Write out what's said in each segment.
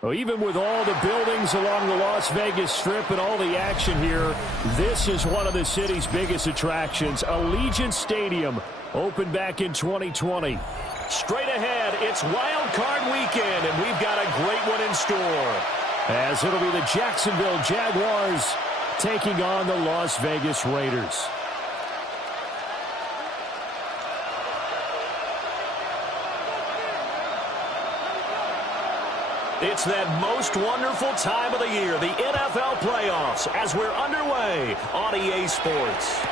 Well, even with all the buildings along the Las Vegas Strip and all the action here, this is one of the city's biggest attractions. Allegiant Stadium opened back in 2020. Straight ahead, it's Wild Card Weekend, and we've got a great one in store, as it'll be the Jacksonville Jaguars taking on the Las Vegas Raiders. It's that most wonderful time of the year, the NFL playoffs, as we're underway on EA Sports.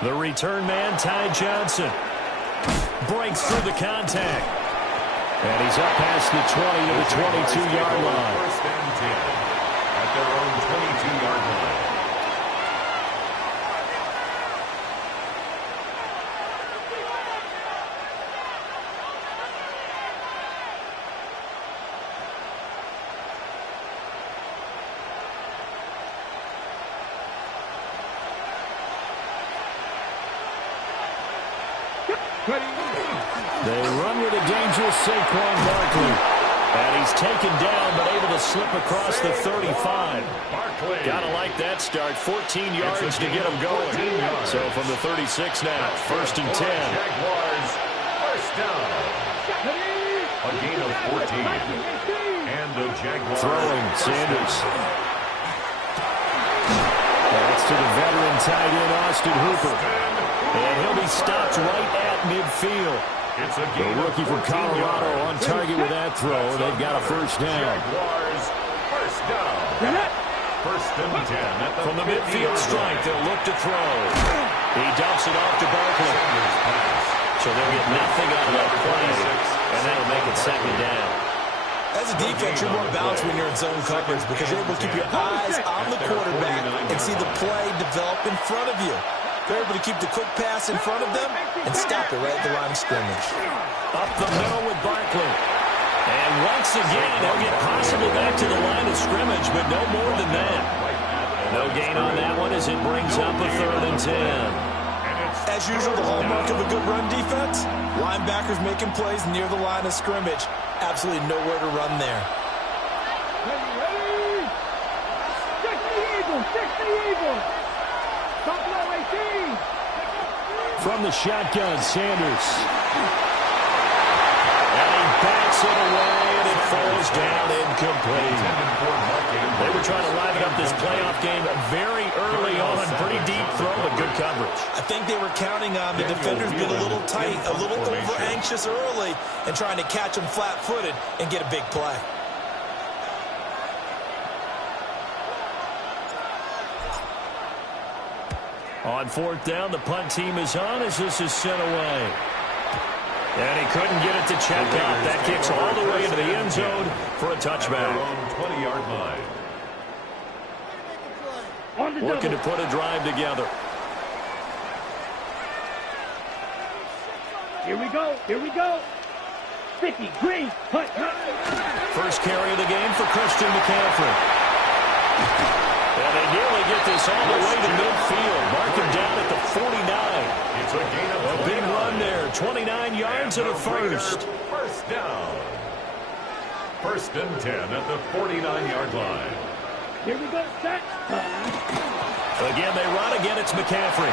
The return man, Ty Johnson, breaks through the contact. And he's up past the 20 to the 22-yard line. First and 10 at their own 22-yard line. They run with a dangerous Saquon Barkley. And he's taken down, but able to slip across the 35. Gotta like that start. 14 yards to get him going. So from the 36 now, first and 10. Jaguars, first down. A gain of 14. And the Jaguars. Throwing, Sanders. That's to the veteran tight end, Austin Hooper. And he'll be stopped right at midfield. The rookie from Colorado on target with that throw. They've got a first down. Jaguars, first down. First and 10 From the midfield strike, they'll look to throw. He dumps it off to Barkley. So they'll get nothing out of that play, and that'll make it second down. As a defense, you're more balanced when you're in zone coverage because you're able to keep your eyes on the quarterback and see the play develop in front of you. They're able to keep the quick pass in front of them and stop it right at the line of scrimmage. Up the middle with Barkley. And once again, they'll get possibly back to the line of scrimmage, but no more than that. No gain on that one as it brings up a third and 10. As usual, the hallmark of a good run defense, linebackers making plays near the line of scrimmage. Absolutely nowhere to run there. Check the Eagles! Check the Eagles! From the shotgun, Sanders. And he backs it away, and it falls down incomplete. They were trying to liven up this playoff game very early on. Pretty deep throw, but good coverage. I think they were counting on the defenders being a little tight, a little over-anxious early, and trying to catch them flat-footed and get a big play. On fourth down, the punt team is on as this is sent away. And he couldn't get it to check out. That kicks all the way into the end zone for a touchback. 20-yard line. Looking to put a drive together. Here we go. Here we go. 50, green, punt. First carry of the game for Christian McCaffrey. And they nearly get this all the way to midfield. Mark him down at the 49. It's a gain of A big run there. 29 yards and a first. First down. First and 10 at the 49-yard line. Here we go. Set. Again, they run. Again, it's McCaffrey.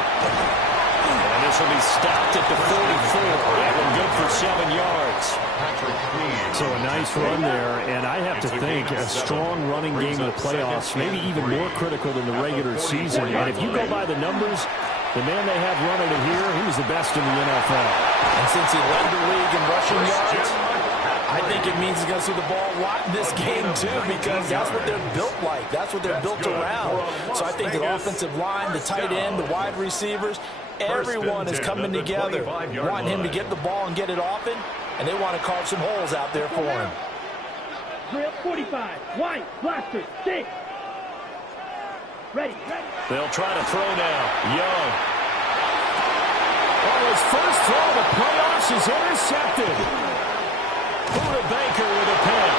And this will be stopped at the 44. That one good for 7 yards. So a nice run there, and I have to think a strong running game in the playoffs, maybe even more critical than the regular season. And if you go by the numbers, the man they have running it here, he was the best in the NFL. And since he led the league in rushing yards, I think it means he's going to see the ball a lot in this game, too, because that's what they're built like. That's what they're built around. So I think the offensive line, the tight end, the wide receivers, everyone is coming together, wanting him to get the ball and get it often, and they want to carve some holes out there for him. Drill 45, white, blaster, 6. Ready. They'll try to throw now. Young. Oh, his first throw of the playoffs is intercepted. Buda Baker with a pick.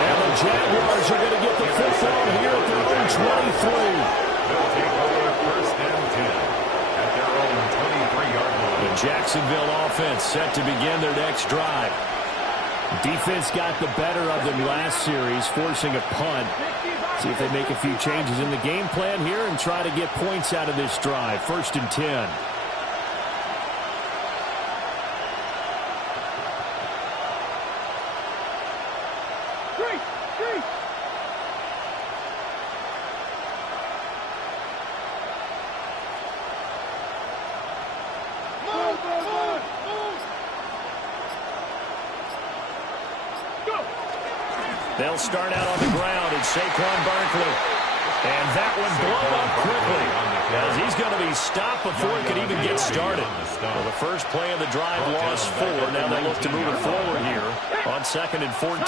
And the Jaguars are going to get the football here at their own 23. They'll take over first and 10 at their own 23-yard line. The Jacksonville offense set to begin their next drive. Defense got the better of them last series, forcing a punt. See if they make a few changes in the game plan here and try to get points out of this drive. 1st and 10. They'll start out on the ground. It's Saquon Barkley. And that one blown up quickly as he's going to be stopped before it could even get started. Well, the first play of the drive lost 4. Now they look to move it forward here on 2nd and 14.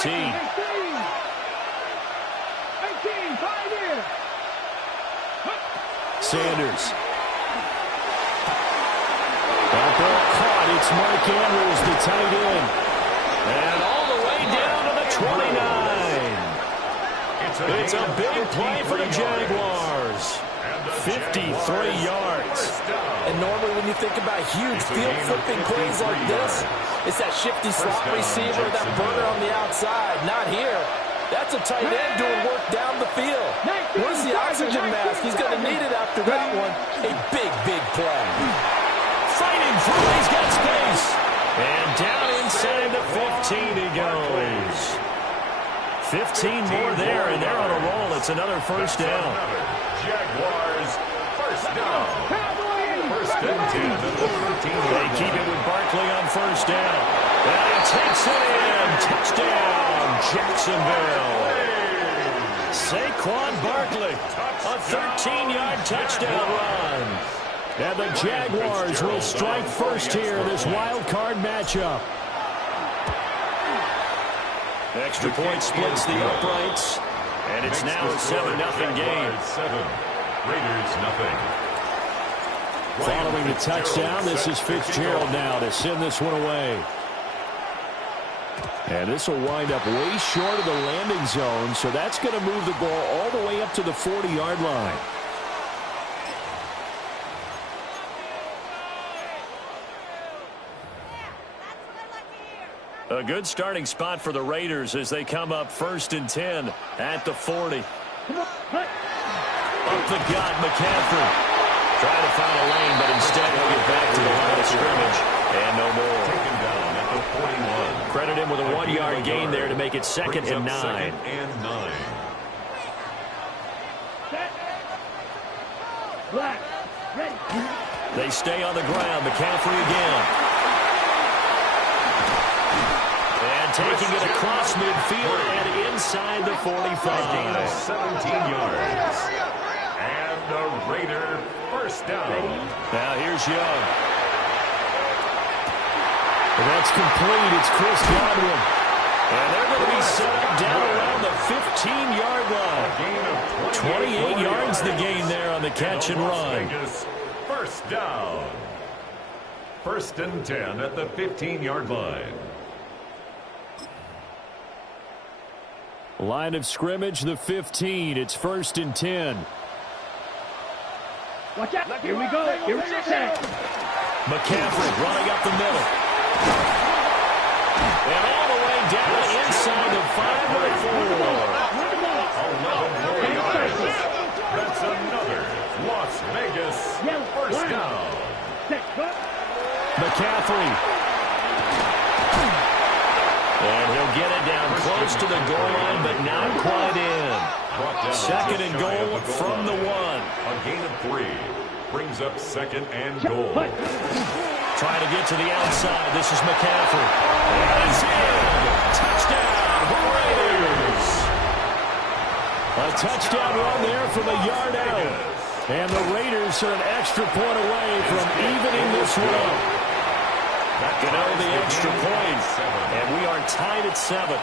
Sanders. That ball caught. It's Mark Andrews, the tight end. And all the way down to the 29. It's a big play for the Jaguars. 53 yards. And normally when you think about huge field-flipping plays like this, it's that shifty slot receiver, that burner on the outside. Not here. That's a tight end doing work down the field. Where's the oxygen mask? He's going to need it after that one. A big, big play. Fighting through. He's got space. And down inside the 15 he goes. 15 more there, and they're on a roll. It's another first down. Jaguars, first down. First and 10 at the 13. They keep it with Barkley on first down. And he takes it in. Touchdown, Jacksonville. Saquon Barkley, a 13-yard touchdown run. And the Jaguars will strike first here in this wild card matchup. Extra point splits the uprights, and it's now a 7-0 game. 7, Raiders nothing. Following the touchdown, this is Fitzgerald now to send this one away. And this will wind up way short of the landing zone, so that's going to move the ball all the way up to the 40-yard line. A good starting spot for the Raiders as they come up 1st and 10 at the 40. Up the gut, McCaffrey. Trying to find a lane, but instead he'll get back to the line of scrimmage. And no more. Taken down at the 41. Credit him with a 1-yard gain there to make it 2nd and 9. 2nd and 9. They stay on the ground. McCaffrey again. Taking it across midfield and inside the 45. Gain of 17 yards. And the Raider first down. Now here's Young. And that's complete. It's Chris Godwin. And they're going to be set up down around the 15-yard line. 28 yards the gain there on the catch and run. First down. 1st and 10 at the 15-yard line. Line of scrimmage, the 15. It's 1st and 10. Watch out. Here we go. Here we go. McCaffrey running up the middle. And all the way down inside the 5-4. 11 more yards. That's another Las Vegas first down. McCaffrey. And he'll get it down close to the goal line, but not quite in. 2nd and goal from the 1. A gain of 3. Brings up 2nd and goal. Trying to get to the outside. This is McCaffrey. And he's in. Touchdown, Raiders. A touchdown run there from a yard out. And the Raiders are an extra point away from evening this one up. You know, the extra point. And we are tied at 7.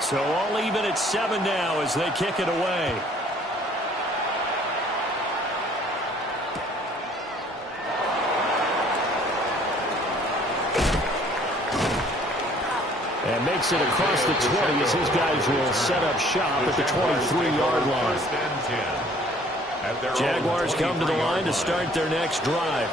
So all even at 7 now as they kick it away. And makes it across the 20 as his guys will set up shop at the 23-yard line. Jaguars come to the line to start their next drive.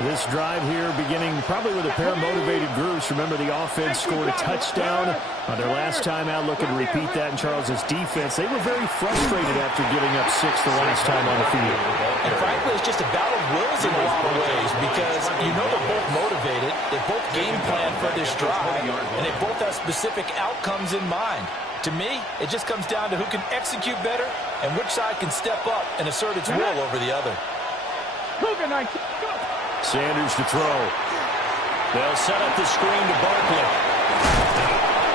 This drive here beginning probably with a pair of motivated groups. Remember, the offense scored a touchdown on their last time out, looking to repeat that in Charles's defense. They were very frustrated after giving up 6 the last time on the field. And frankly, it's just a battle of wills in a lot of ways because you know they're both motivated, they both game plan for this drive, and they both have specific outcomes in mind. To me, it just comes down to who can execute better and which side can step up and assert its will over the other. Sanders to throw. They'll set up the screen to Barkley.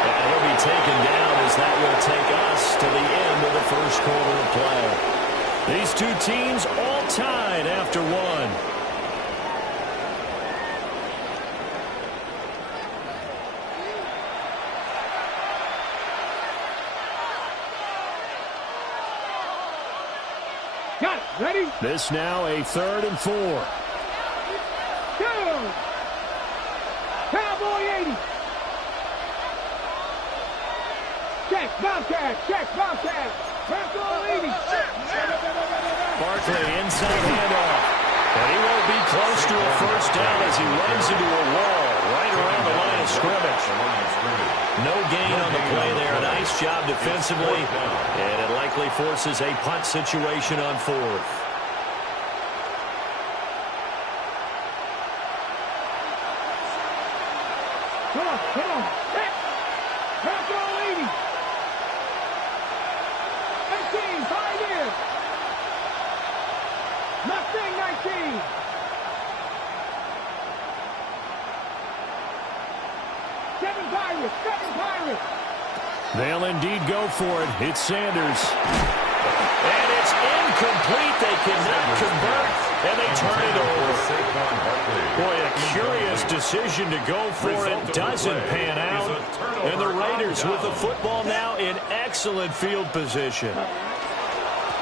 And he'll be taken down as that will take us to the end of the first quarter of play. These two teams all tied after one. Got it. Ready? This now a 3rd and 4. Cowboy 80. Check, Bobcat, check, Bobcat. Cowboy 80. Barkley inside handoff. And he won't be close to a first down as he runs into a wall right around the line of scrimmage. No gain on the play there. A nice job defensively. And it likely forces a punt situation on 4th. Come on. Check. Cowboy 80. 18, 5 in. Mustang 19. Seven Pirates. They'll indeed go for it. It's Sanders. And it's incomplete. They cannot convert, and they turn it over. Boy, a curious decision to go for it. Doesn't pan out. And the Raiders with the football now in excellent field position.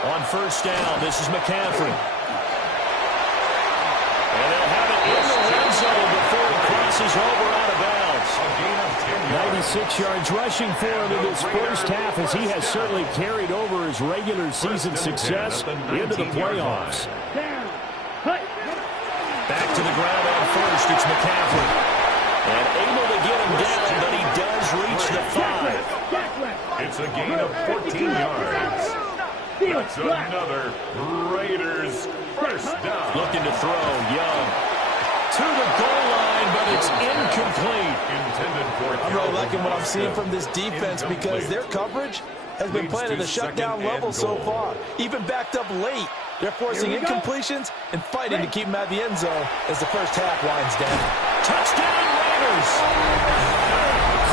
On first down, this is McCaffrey. And they'll have it in the red zone before it crosses over out of bounds. 96 yards rushing for him in this first half as he has certainly carried over his regular season success into the playoffs. Back to the ground on first, it's McCaffrey. And able to get him down, but he does reach the 5. It's a gain of 14 yards. That's another Raiders first down. Looking to throw, Young. To the goal line, but it's incomplete. I'm really liking what I'm seeing from this defense because their coverage has been playing at a shutdown level so far. Even backed up late. They're forcing incompletions and fighting to keep them out of the end zone as the first half winds down. Touchdown Raiders!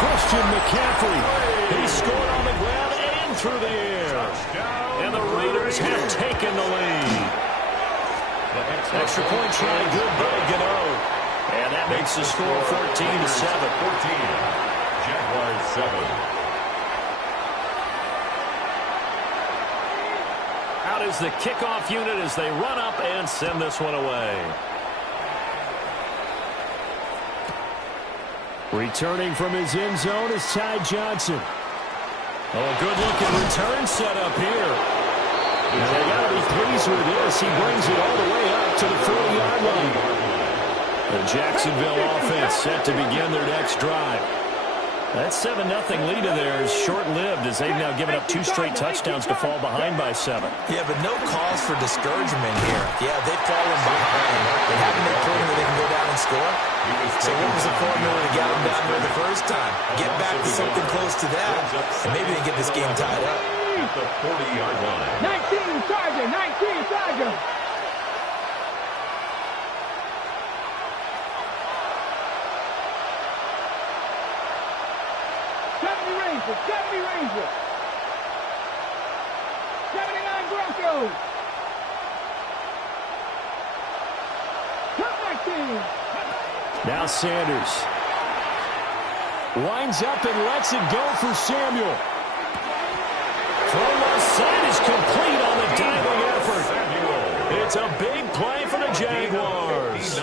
Christian McCaffrey. He scored on the ground and through the air. And the Raiders have taken the lead. Extra point try good by Gano. And that makes the score 14-7. 14. Jaguars 7. Out is the kickoff unit as they run up and send this one away. Returning from his end zone is Ty Johnson. Oh, good-looking return set up here. And they got to be pleased with this. He brings it all the way up to the 40-yard line. The Jacksonville offense set to begin their next drive. That 7-0 lead of theirs short-lived as they've now given up 2 straight touchdowns to fall behind by 7. Yeah, but no cause for discouragement here. Yeah, they've fallen behind. But haven't they proven that they can go down and score? So what was the formula to get them down there the first time? Get back to something close to that, and maybe they get this game tied up. At the 40-yard line. 19 Charger. 70 Rangers. 79 Broncos. Come 19. Now Sanders. Winds up and lets it go for Samuel. Throw left side is complete on the diving effort. It's a big play for the Jaguars.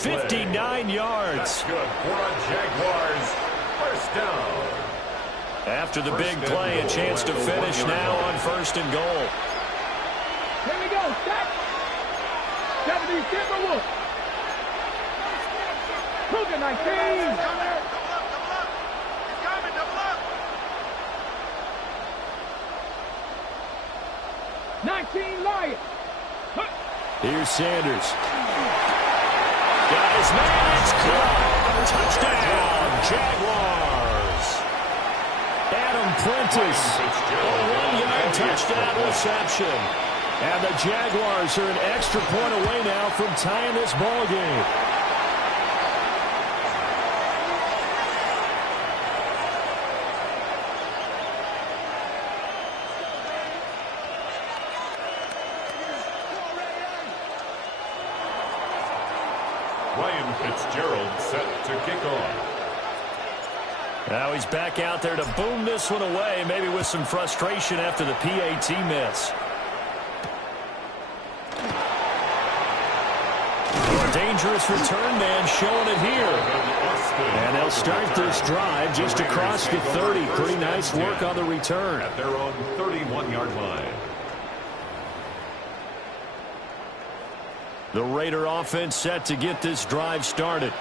59 yards. That's good for a Jaguars first down. After the big play, a chance to finish now on 1st and goal. Here we go. Stop. 70 Timberwolves. Cougar 19. 19 Lions. Here's Sanders. Got his man. It's caught. Touchdown, Jaguars. Adam Prentice. A 1-yard touchdown reception. And the Jaguars are an extra point away now from tying this ball game. Ryan Fitzgerald set to kick off. Now he's back out there to boom this one away, maybe with some frustration after the PAT miss. A dangerous return man showing it here. And they'll start this drive just across the 30. Pretty nice work on the return. At their own 31-yard line. The Raider offense set to get this drive started.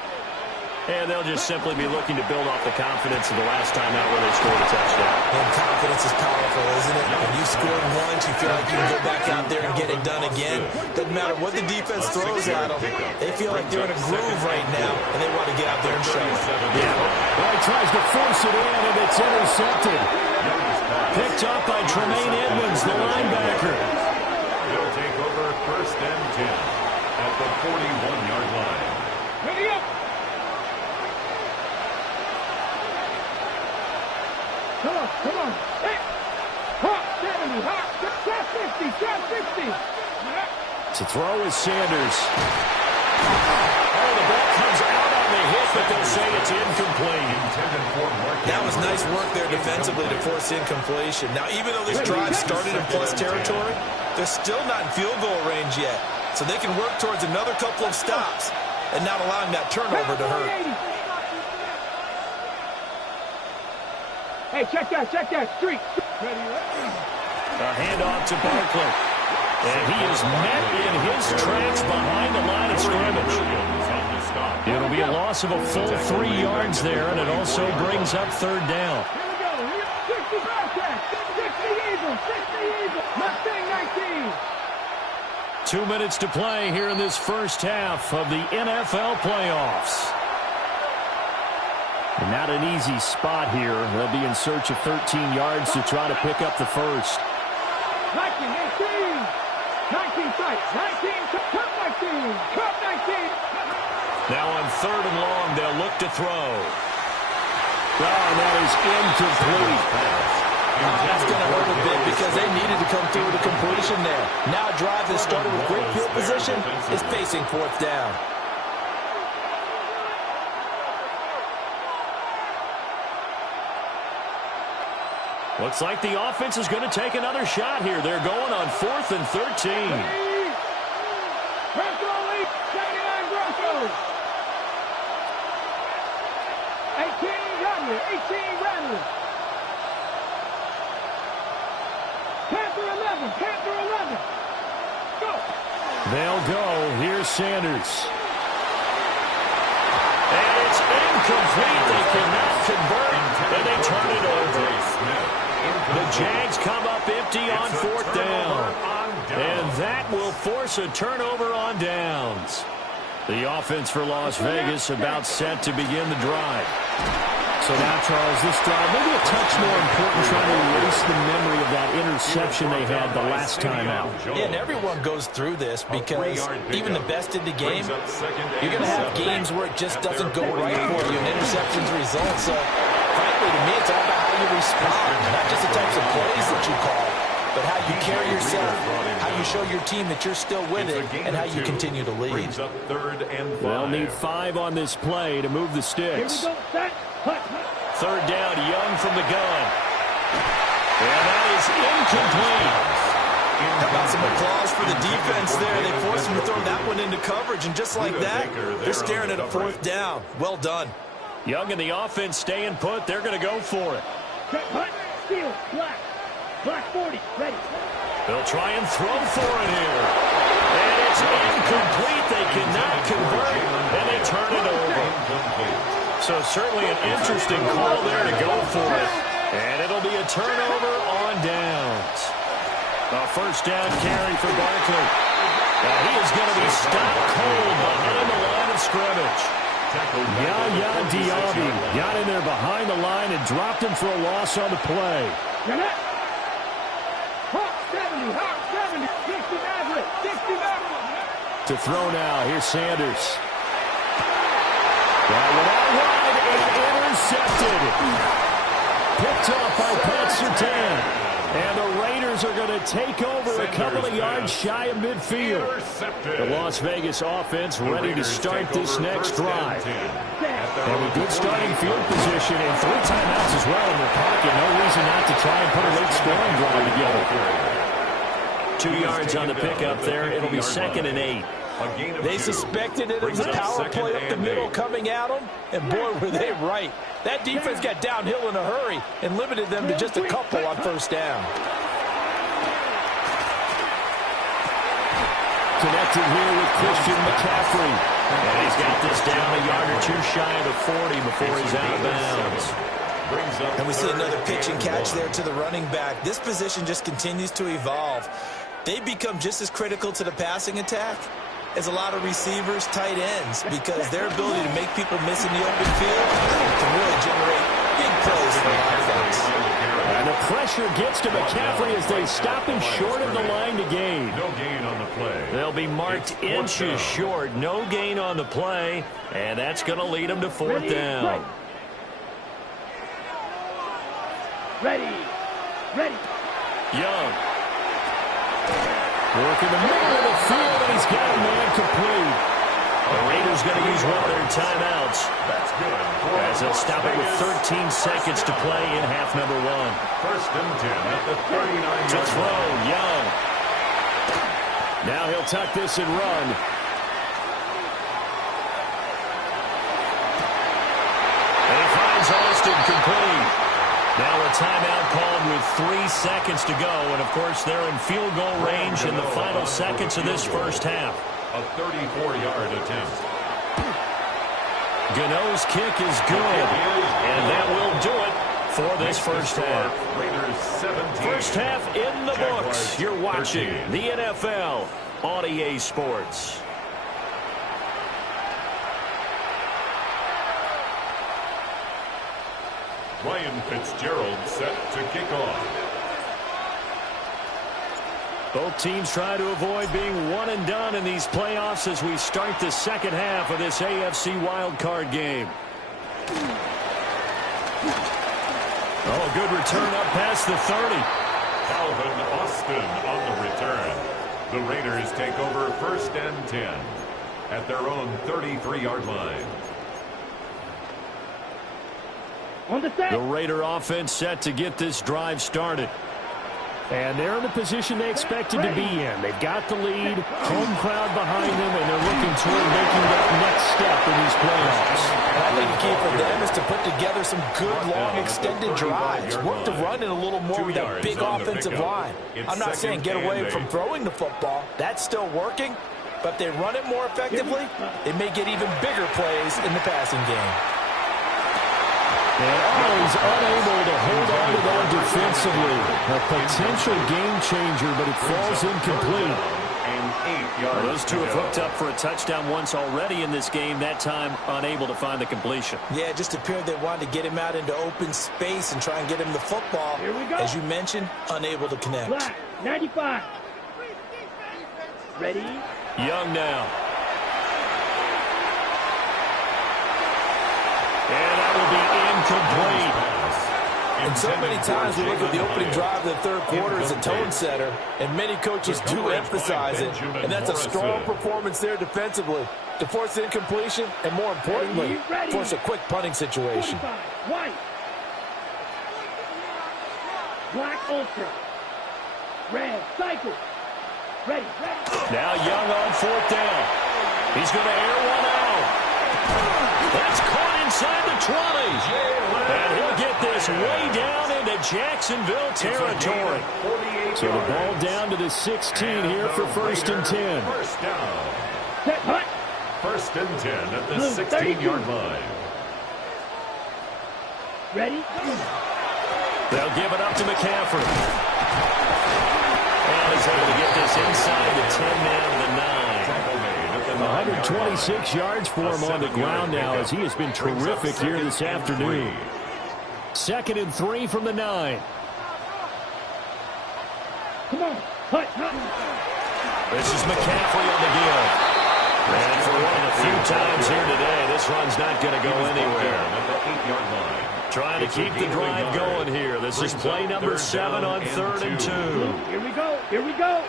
And they'll just simply be looking to build off the confidence of the last time out where they scored a touchdown. And confidence is powerful, isn't it? When you scored once, you feel like you can go back out there and get it done again. Doesn't matter what the defense throws at them. They feel like they're in a groove right now, and they want to get out there and show it. Yeah. Well, he tries to force it in, and it's intercepted. Picked up by Tremaine Edmonds, the linebacker. They'll take over 1st and 10 at the 41-yard line. Ready up. Come on. Hey. Hot 70, hot 50, shot 60. To throw is Sanders. Oh, the ball comes out on the hit, but they'll say it's incomplete. That was nice work there defensively to force incompletion. Now, even though this drive started in plus territory, they're still not in field goal range yet. So they can work towards another couple of stops and not allowing that turnover to hurt. Hey, check that street. A handoff to Barkley. And he is met in his tracks behind the line of scrimmage. It'll be a loss of a full 3 yards there, and it also brings up 3rd down. Here we go. 60 Bobcats. 60 Eagles. 60 Eagles. Mustang 19. 2 minutes to play here in this first half of the NFL playoffs. And not an easy spot here. They'll be in search of 13 yards to try to pick up the first. 19, 18. 19 sight. 19, cup 19. Cup 19. Now on 3rd and long, they'll look to throw. Oh, and that is incomplete. That's going to hurt a bit because they needed to come through with a completion there. Now a drive that started with great field position is facing 4th down. Looks like the offense is going to take another shot here. They're going on 4th and 13. Bronco lead. 79 Broncos. 18 Rattler. 18 Rattler. Panther 11. Panther 11. Go. They'll go. Here's Sanders. And it's incomplete. They cannot convert, and they turn it over. The Jags come up empty on 4th down. And that will force a turnover on downs. The offense for Las Vegas about set to begin the drive. So now, Charles, this drive maybe a touch more important, trying to erase the memory of that interception they had the last time out. Yeah, and everyone goes through this because even the best in the game, you're going to have games where it just doesn't go right for you and interceptions result. So, frankly, to me, it's all about how you respond, not just the types of plays that you call, but how you carry yourself, how you show your team that you're still with it, and how you continue to lead. They'll need 5 on this play to move the sticks. Here we go. Set. 3rd down, Young from the gun. And that is incomplete. How about some applause for the defense there? They forced him to throw that one into coverage, and just like that, they're staring at a 4th down. Well done. Young and the offense staying put. They're going to go for it. Set. Hut. Steal. Black. Black 40. Ready. They'll try and throw for it here. And it's incomplete. They cannot convert, and they turn it over. So certainly an interesting call there to go for it. And it'll be a turnover on downs. A first down carry for Barkley. He is going to be stopped cold behind the line of scrimmage. Yaya Diaby got in there behind the line and dropped him for a loss on the play. To throw now, here's Sanders. That one out wide and intercepted. Picked off by Pat Surtain. And the Raiders are going to take over a couple of yards shy of midfield. The Las Vegas offense ready to start this next drive. And with good starting field position and 3 timeouts as well in their pocket, no reason not to try and put a late scoring drive together. 2 yards on the pickup there. It'll be 2nd and 8. They suspected it was a power play up the middle coming at them, and boy, were they right. That defense got downhill in a hurry and limited them to just a couple on first down. Connected here with Christian McCaffrey. And he's got this down a yard or 2 shy of the 40 before he's out of bounds. And we see another pitch and catch there to the running back. This position just continues to evolve. They become just as critical to the passing attack as a lot of receivers, tight ends, because their ability to make people miss in the open field can really generate big plays for the offense. And the pressure gets to McCaffrey as they stop him short of the line to gain. No gain on the play. They'll be marked inches short. No gain on the play, and that's going to lead them to 4th down. Ready. Young. Working the middle of the field, and he's got a man complete. The Raiders going to use one of their timeouts. That's good. As they'll stop it with 13 seconds to play in half number 1. 1st and 10 at the 39-yard To throw, line. Young. Now he'll tuck this and run. And he finds Austin complete. Now a timeout called with 3 seconds to go. And, of course, they're in field goal range in the final seconds of this first half. A 34-yard attempt. Gano's kick is good. And that will do it for this first half. Raiders 17. First half in the books. You're watching the NFL on EA Sports. Ryan Fitzgerald set to kick off. Both teams try to avoid being one and done in these playoffs as we start the second half of this AFC wildcard game. Oh, good return up past the 30. Calvin Austin on the return. The Raiders take over 1st and 10 at their own 33-yard line. The Raider offense set to get this drive started. And they're in the position they expected to be in. They've got the lead, home crowd behind them, and they're looking toward making that next step in these playoffs. I think the key for them is to put together some good, long, extended drives. Work the run in a little more with that big offensive line. I'm not saying get away from throwing the football. That's still working. But if they run it more effectively, they may get even bigger plays in the passing game. And always unable to hold on to that defensively. A potential game changer, but it falls incomplete. Well, those two have hooked up for a touchdown once already in this game, that time unable to find the completion. Yeah, it just appeared they wanted to get him out into open space and try and get him the football. Here we go. As you mentioned, unable to connect. Black, 95. Ready? Young now. And that will be incomplete. And so many times we look at the opening drive of the third quarter as a tone setter, and many coaches do emphasize it, and that's a strong performance there defensively to force incompletion and, more importantly, force a quick punting situation. White. Black Ultra. Red Cycle. Ready. Now Young on 4th down. He's going to air one out. That's caught inside the 20. And he'll get this way down into Jacksonville territory. So the ball down to the 16 here for 1st and 10. First down. 1st and 10 at the 16-yard line. Ready? They'll give it up to McCaffrey. And he's able to get this inside the 10 now to the 9. 126 yards for him on the ground now as he has been terrific here this afternoon. 2nd and 3 from the 9. Come on. This is McCaffrey on the give. And for one of the few times here today, this run's not going to go anywhere. At the 8-yard line. Trying to keep the drive going here. This is play number 7 on 3rd and 2. Here we go. Here we go.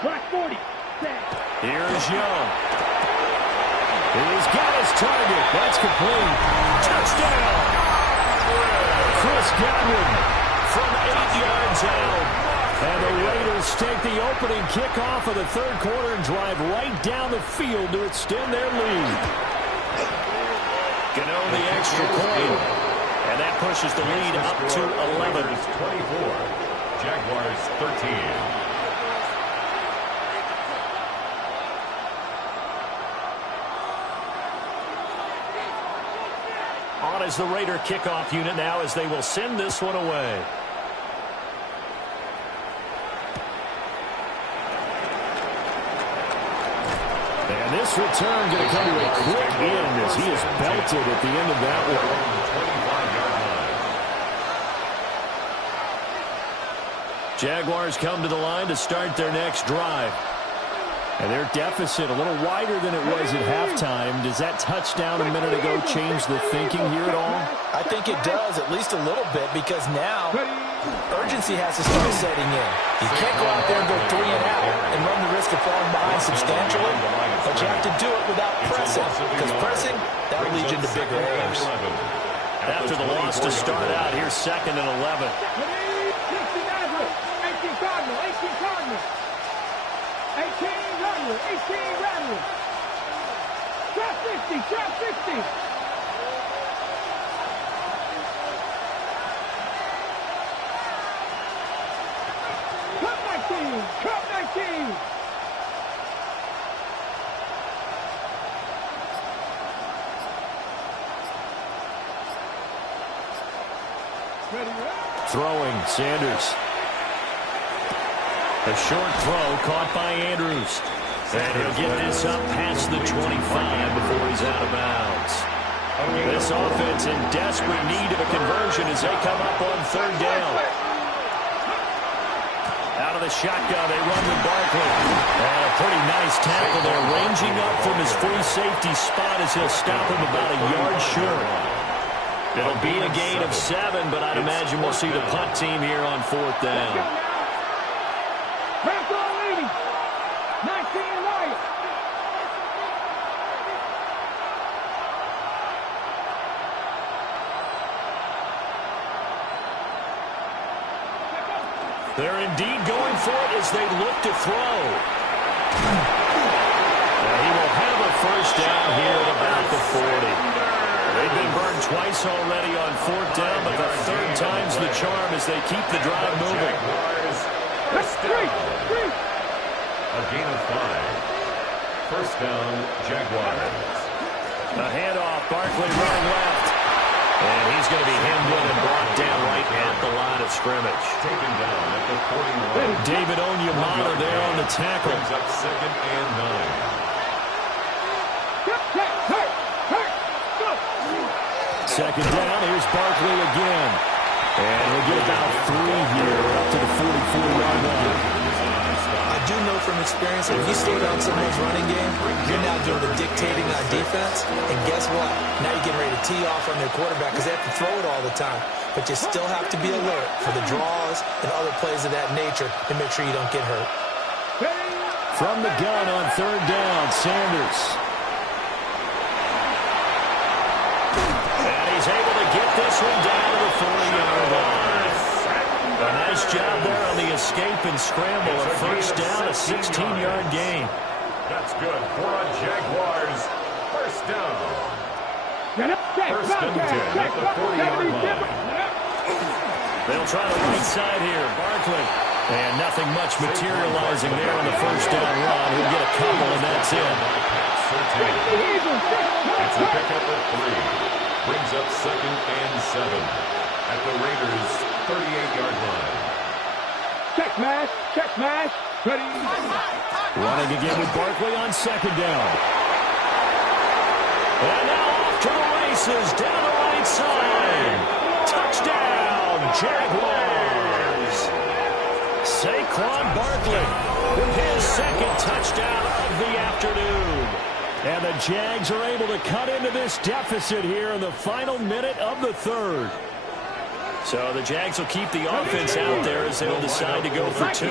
Clock 40. Here's Young. He's got his target. That's complete. Touchdown. Chris Godwin from 8 yards out. And the Raiders take the opening kickoff of the 3rd quarter and drive right down the field to extend their lead. Gano the extra point. And that pushes the lead up to 11. 24. Jaguars 13. On as the Raider kickoff unit now as they will send this one away. And this return going to come to a quick end as he is belted at the end of that one. 25-yard line. Jaguars come to the line to start their next drive. And their deficit a little wider than it was at halftime. Does that touchdown a minute ago change the thinking here at all? I think it does, at least a little bit, because now urgency has to start setting in. You can't go out there and go 3 and out and run the risk of falling behind substantially, but you have to do it without pressing, because pressing, that'll lead you into bigger errors. After the loss to start out, here's 2nd and 11. 18 Rattler. Drop 50. Cup 19. Ready? Throwing, Sanders. A short throw caught by Andrews. And he'll get this up past the 25 before he's out of bounds. This offense in desperate need of a conversion as they come up on 3rd down. Out of the shotgun, they run with Barkley. And a pretty nice tackle there, ranging up from his free safety spot as he'll stop him about a yard short. It'll be a gain of 7, but I'd imagine we'll see the punt team here on 4th down. They're indeed going for it as they look to throw. And he will have a 1st down here at about the 40. They've been burned twice already on 4th down, but the 3rd time's the charm as they keep the drive moving. A gain of 5. 1st down, Jaguars. A handoff, Barkley running left. And he's going to be hemmed in and brought down right at the line of scrimmage. Taken down at the 41. David Onyemata there on the tackle. Brings up 2nd and 9. 2nd down, here's Barkley again. And he'll get about 3 here up to the 44-yard line. I do know from experience that if you slow down someone's running game, you're now doing the dictating on defense. And guess what? Now you're getting ready to tee off on their quarterback because they have to throw it all the time. But you still have to be alert for the draws and other plays of that nature to make sure you don't get hurt. From the gun on 3rd down, Sanders. And he's able to get this one down to the 40-yard line. A nice job there on the escape and scramble. A 1st down, a 16-yard gain. That's good for a Jaguars 1st down. 1st and 10 at the 40-yard line. They'll try the right side here. Barkley. And nothing much materializing there on the first down run. He'll get a couple, and that's it. It's a pickup of 3. Brings up 2nd and 7 at the Raiders' 38-yard line. Check mash, ready. Running again with Barkley on 2nd down. And now off to the races, down the right side. Touchdown, Jaguars. Saquon Barkley with his 2nd touchdown of the afternoon. And the Jags are able to cut into this deficit here in the final minute of the 3rd. So the Jags will keep the offense out there as they'll decide to go for 2.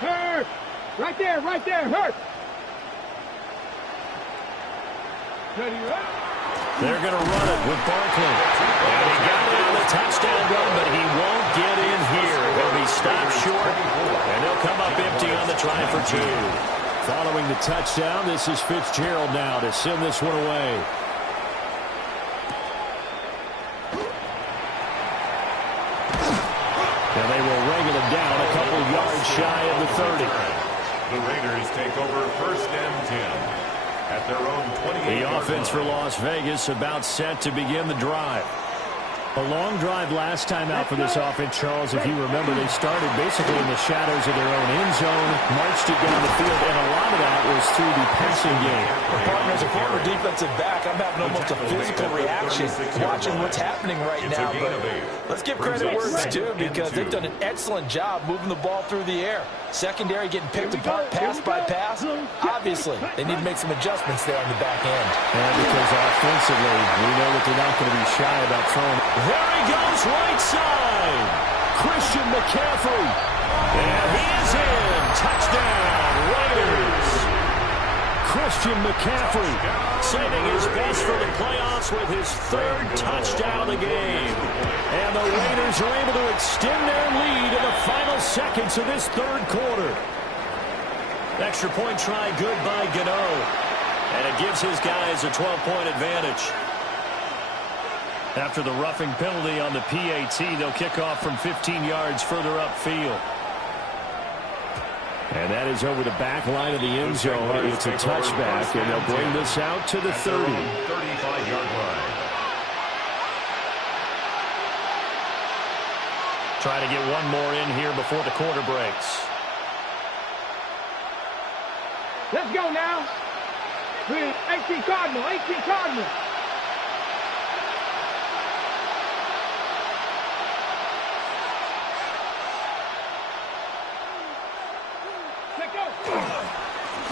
Hurt. Right there, hurt. Ready, right? They're going to run it with Barkley. And he got it on the touchdown run, but he won't get in here. He'll be stopped short, and they'll come up empty on the try for 2. Following the touchdown, this is Fitzgerald now to send this one away. And they will wrangle him down a couple yards shy of the 30. The Raiders take over 1st and 10 at their own 28. The offense for Las Vegas about set to begin the drive. A long drive last time out for this offense, Charles. If you remember, they started basically in the shadows of their own end zone, marched it down the field, and a lot of that was through the passing game. Partner, as a former defensive back, I'm having almost a physical reaction watching what's happening right now. But let's give credit where it's due, because they've done an excellent job moving the ball through the air. Secondary getting picked apart pass by pass. Obviously, they need to make some adjustments there on the back end. And because offensively, we know that they're not going to be shy about throwing. There he goes, right side. Christian McCaffrey. And he is in. Touchdown, Raiders. Christian McCaffrey saving his best for the playoffs with his 3rd touchdown of the game. And the Raiders are able to extend their lead in the final seconds of this 3rd quarter. Extra point try good by Gano. And it gives his guys a 12-point advantage. After the roughing penalty on the PAT, they'll kick off from 15 yards further upfield. And that is over the back line of the end zone. It's a touchback, and they'll bring this out to the 30. 35-yard line. Try to get one more in here before the quarter breaks. Let's go now. 18 Cardinal.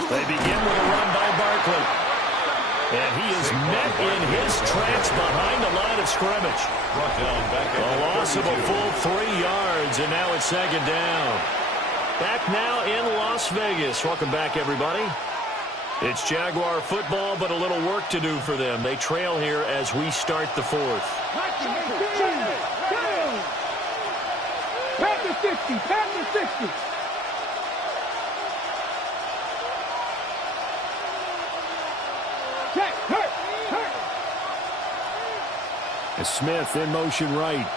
They begin with a run by Barkley. And he is met in his tracks behind the line of scrimmage. A loss of a full 3 yards, and now it's 2nd down. Back now in Las Vegas. Welcome back, everybody. It's Jaguar football, but a little work to do for them. They trail here as we start the 4th. Pass the 60. Smith in motion right.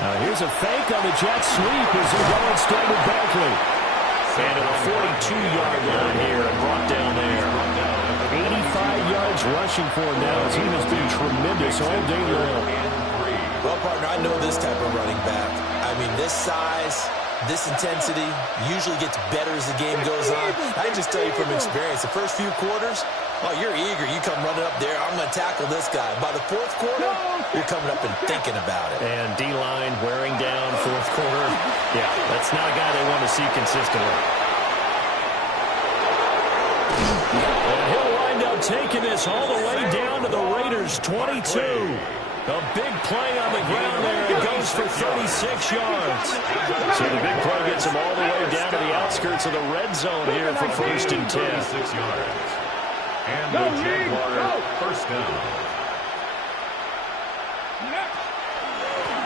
Now here's a fake on the jet sweep as they go instead with Barkley. And at the 42-yard line here and brought down there. 85 yards rushing for him now as he has been tremendous all day long. Well, partner, I know this type of running back. I mean, this size, this intensity usually gets better as the game goes on. I can just tell you from experience, the first few quarters, oh, you're eager. You come running up there. I'm going to tackle this guy. By the 4th quarter, you're coming up and thinking about it. And D-line wearing down 4th quarter. Yeah, that's not a guy they want to see consistently. And he'll wind up taking this all the way down to the Raiders' 22. A big play on the ground there. It goes for 36 yards. So the big play gets him all the way down to the outskirts of the red zone here for 1st and 10. 6 yards. And the Jaguar 1st down.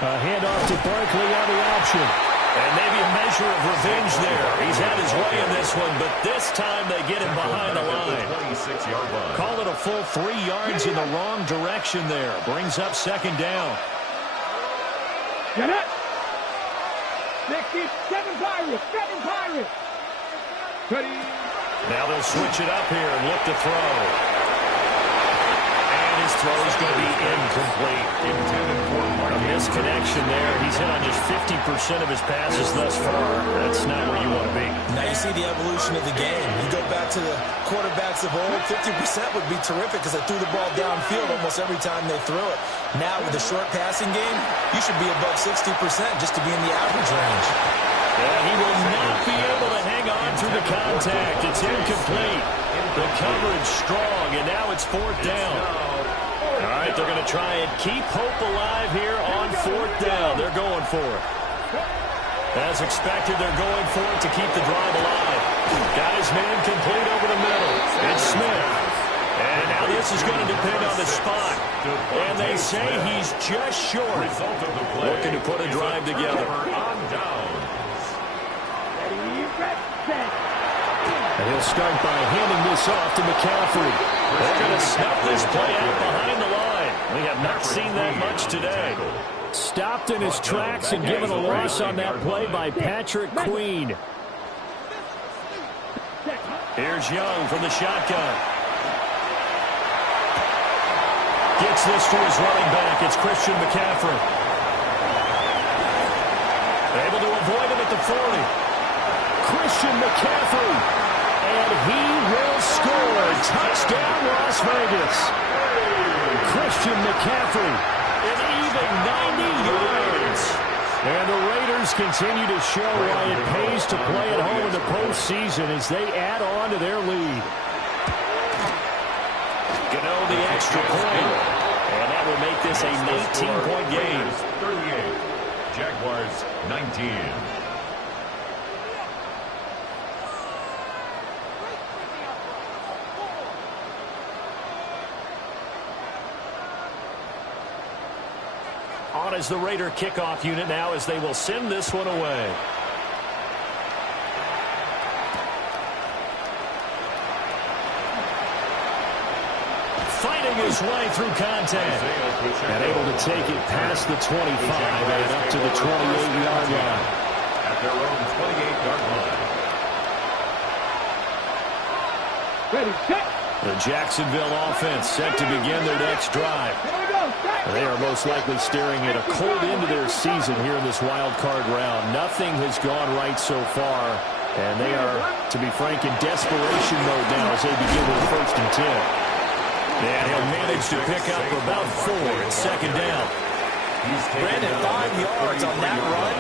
A handoff to Barkley on the option. And maybe a measure of revenge there. He's had his way in this one, but this time they get him behind the line. Call it a full 3 yards in the wrong direction there. Brings up second down. Get it. 67 Pirates. 7 Pirates. Ready. Now they'll switch it up here and look to throw. And his throw is going to be incomplete. A misconnection there. He's hit on just 50% of his passes thus far. That's not where you want to be. Now you see the evolution of the game. You go back to the quarterbacks of old, 50% would be terrific because they threw the ball downfield almost every time they threw it. Now with the short passing game, you should be above 60% just to be in the average range. Yeah, he will not be able to hang on through the contact. It's incomplete. The coverage strong, and now it's 4th down. All right, they're going to try and keep hope alive here on 4th down. They're going for it. As expected, they're going for it to keep the drive alive. Got his man complete over the middle. It's Smith. And now this is going to depend on the spot. And they say he's just short. Looking to put a drive together. And he'll start by handing this off to McCaffrey. They're going to snuff this play out behind the line. We have not seen that much today. Stopped in his tracks and given a loss on that play by Patrick Queen. Here's Young from the shotgun. Gets this to his running back. It's Christian McCaffrey. Able to avoid him at the 40. Christian McCaffrey, and he will score. Touchdown, Las Vegas. Christian McCaffrey, an even 90 yards. And the Raiders continue to show why it pays to play at home in the postseason as they add on to their lead. Gano the extra point, and that will make this a 19-point game. 38, Jaguars 19. On as the Raider kickoff unit now as they will send this one away. Fighting his way through contact. And able to take it past the 25 and up to the 28-yard line. At their own 28-yard line. Ready, set. The Jacksonville offense set to begin their next drive. They are most likely staring at a cold end to their season here in this wild card round. Nothing has gone right so far, and they are, to be frank, in desperation mode now as they begin with 1st and 10. And he'll manage to pick up about 4 at second down. Brandon, 5 yards on that run.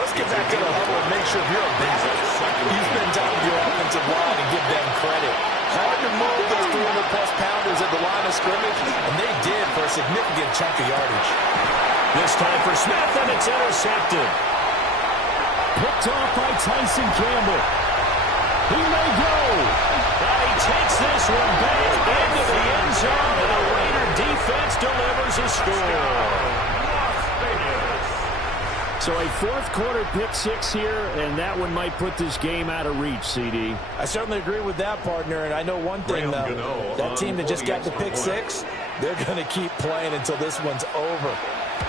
Let's get back to the huddle and make sure you're a back. You spend time with your offensive line and give them credit. Hard to move those 300-plus pounders at the line of scrimmage, and they did for a significant chunk of yardage. This time for Smith, and it's intercepted. Picked off by Tyson Campbell. He may go. And he takes this one back into the end zone, and the Raider defense delivers a score. So a 4th quarter pick-6 here, and that one might put this game out of reach, CD. I certainly agree with that, partner, and I know one thing, though. That team that just got the pick-6, they're going to keep playing until this one's over.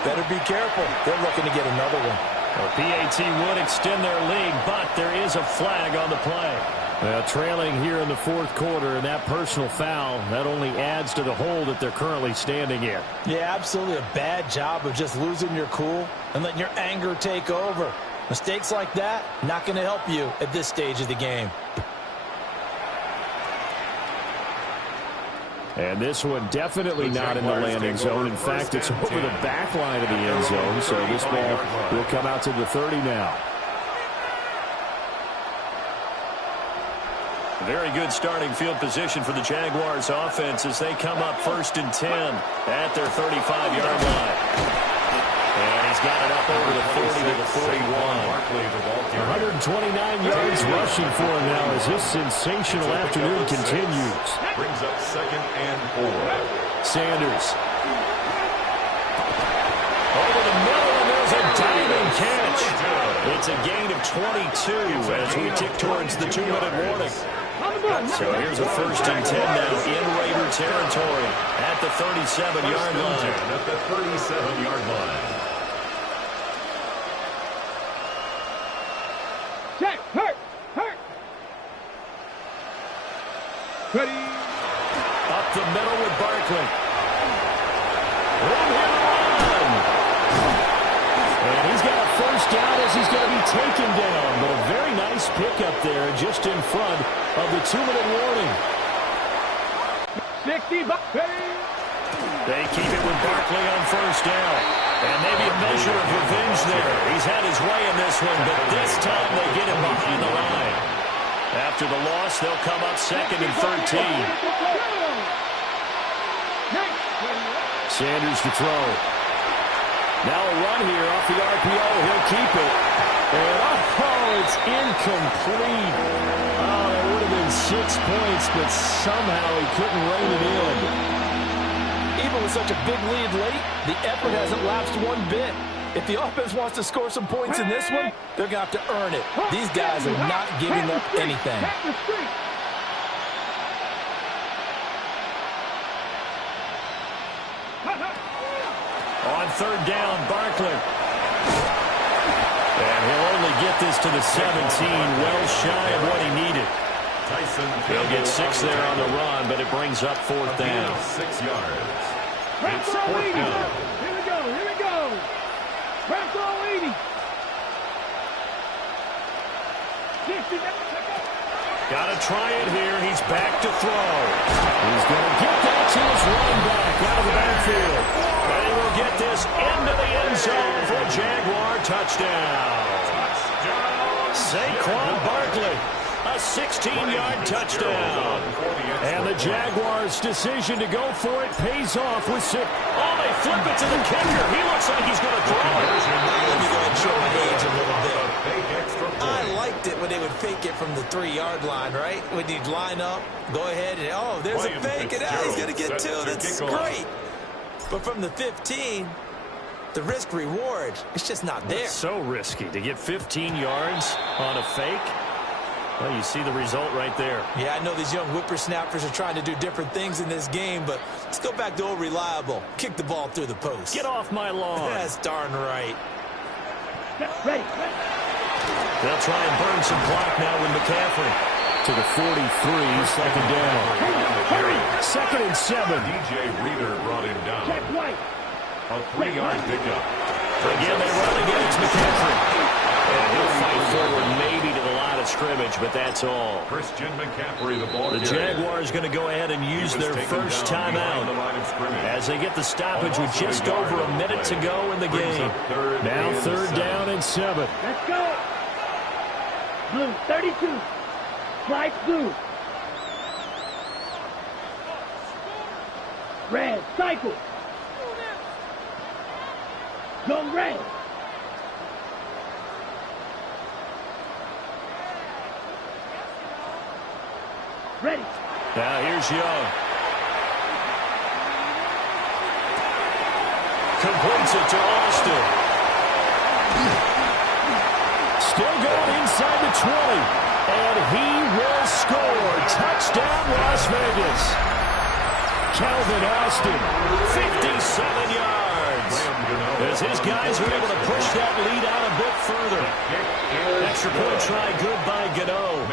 Better be careful. They're looking to get another one. Well, PAT would extend their lead, but there is a flag on the play. Trailing here in the 4th quarter, and that personal foul, that only adds to the hole that they're currently standing in. Yeah, absolutely a bad job of just losing your cool and letting your anger take over. Mistakes like that, not going to help you at this stage of the game. And this one definitely not in the landing zone. In fact, it's over the back line of the end zone, so this ball will come out to the 30 now. Very good starting field position for the Jaguars offense as they come up 1st and 10 at their 35-yard line. And he's got it up over the 40 to the 41. 129 yards rushing for him now as this sensational afternoon continues. Brings up 2nd and 4. Sanders. Over the middle, and there's a diving catch. It's a 22 as we tick towards the 2-minute warning. So here's a 1st and 10 now in Raider territory at the 37-yard line. At the 37-yard line. Check. Hurt. Ready. Up the middle with Barkley. Room here to run. And he's got a 1st down as he's going to be taken down. But a very nice pickup there just in front of the 2-minute warning. 60. They keep it with Barkley on 1st down. And maybe a measure of revenge there. He's had his way in this one, but this time they get him behind the line. After the loss, they'll come up 2nd and 13. Sanders to throw. Now a run here off the RPO. He'll keep it. And it's incomplete. Oh, that would have been 6 points, but somehow he couldn't rein it in. Even with such a big lead late, the effort hasn't lapsed one bit. If the offense wants to score some points in this one, they're going to have to earn it. These guys are not giving up anything. On 3rd down, Barkley. And he'll only get this to the 17, well shy of what he needed. He'll get 6 there on the run, but it brings up 4th down. 6 yards. It's 4th down. Here we go. Back row 80. 60. Got to try it here. He's back to throw. He's going to get that to his running back out of the backfield. And he will get this into the end zone for a Jaguar touchdown. Saquon Barkley, a 16-yard touchdown. And the Jaguars' decision to go for it pays off with 6. Oh, they flip it to the kicker. He looks like he's going to throw it. Let me go ahead and show my age a little bit. I liked it when they would fake it from the 3-yard line, right? When you'd line up, go ahead and, there's a fake, and he's going to get 2. That's great. But from the 15, the risk-reward, it's just not there. It's so risky to get 15 yards on a fake. Well, you see the result right there. Yeah, I know these young whippersnappers are trying to do different things in this game, but let's go back to old reliable. Kick the ball through the post. Get off my lawn. That's darn right. Ready. They'll try and burn some clock now with McCaffrey. To the 43, 2nd down. 2nd and 7. DJ Reader brought him down. Check right. A 3-yard pickup. Again, they run again. It's McCaffrey. And he'll fight forward maybe to the line of scrimmage, but that's all. Christian McCaffrey, the ball. The Jaguars going to go ahead and use their first timeout as they get the stoppage with just over a minute to go in the game. Now 3rd down and 7. Let's go. Blue, 32. Slide blue. Red, cycle. Go red. Ready. Now here's Young. Completes it to Austin. Still going inside the 20. And he will score. Touchdown, Las Vegas. Calvin Austin, 57 yards. As his guys are able to push that lead out a bit further. Extra point try good by Gano.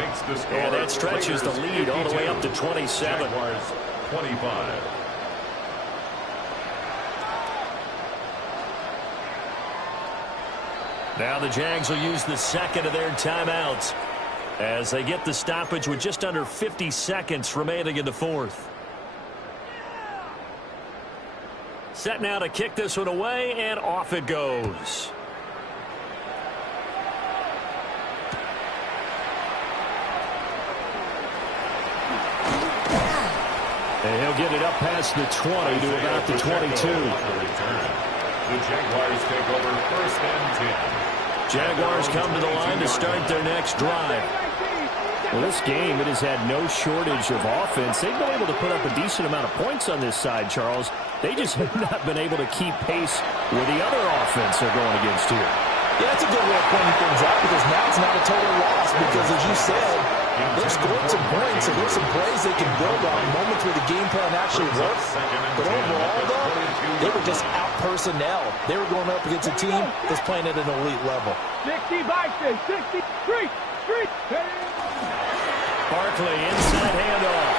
And that stretches the lead all the way up to 27. 25. Now the Jags will use the second of their timeouts as they get the stoppage with just under 50 seconds remaining in the 4th. Set now to kick this one away, and off it goes. And he'll get it up past the 20 to about the 22. The Jaguars take over 1st and 10. Jaguars come to the line to start their next drive. Well, this game, it has had no shortage of offense. They've been able to put up a decent amount of points on this side, Charles. They just have not been able to keep pace with the other offense they're going against here. Yeah, that's a good way of pointing things out because now it's not a total loss because, as you said, they've scored some points, so there's some plays they can build on, moments where the game plan actually works. But overall, though, they were just out-personnel. They were going up against a team that's playing at an elite level. 60 Vikings, 60, street. Barkley, inside handoff.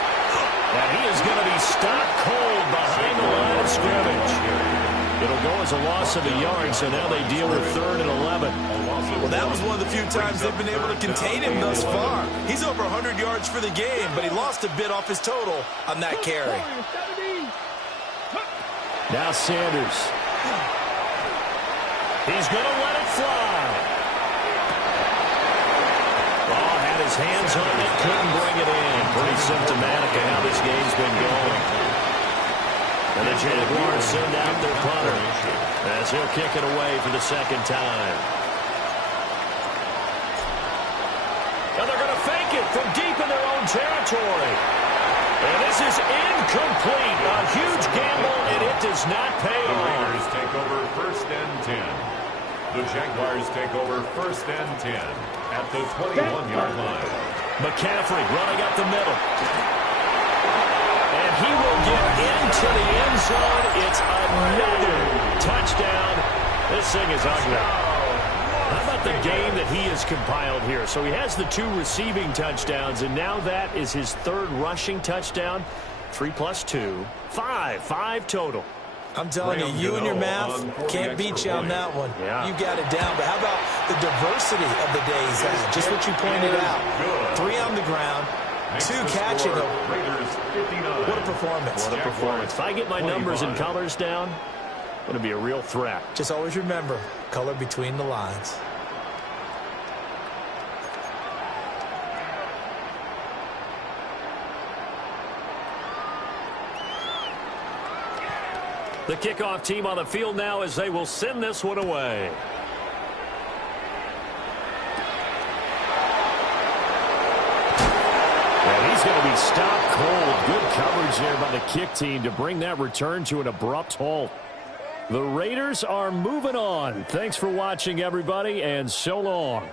And he is going to be stopped cold behind the line of scrimmage. It'll go as a loss of a yard, so now they deal with 3rd and 11. Well, that was one of the few times they've been able to contain him thus far. He's over 100 yards for the game, but he lost a bit off his total on that carry. Now Sanders. He's going to let it fly. Ball had his hands on it, couldn't bring it in. Pretty symptomatic of how this game's been going. And the Jaguars send out their punter as he'll kick it away for the 2nd time. And they're going to fake it from deep in their own territory. And this is incomplete. A huge gamble, and it does not pay off. The Raiders take over 1st and 10. The Jaguars take over 1st and 10 at the 21-yard line. McCaffrey running up the middle. And he will get into the end zone. It's another touchdown. This thing is ugly. How about the game that he has compiled here? So he has the 2 receiving touchdowns, and now that is his 3rd rushing touchdown. 3 plus 2, 5 total. I'm telling you, you and your math can't beat you on that one. Yeah. You got it down. But how about the diversity of the days? Just what you pointed out. 3 on the ground, 2 catching them. What a performance. What a performance. If I get my numbers and colors down, it's going to be a real threat. Just always remember, color between the lines. The kickoff team on the field now as they will send this one away. And he's going to be stopped cold. Good coverage there by the kick team to bring that return to an abrupt halt. The Raiders are moving on. Thanks for watching, everybody, and so long.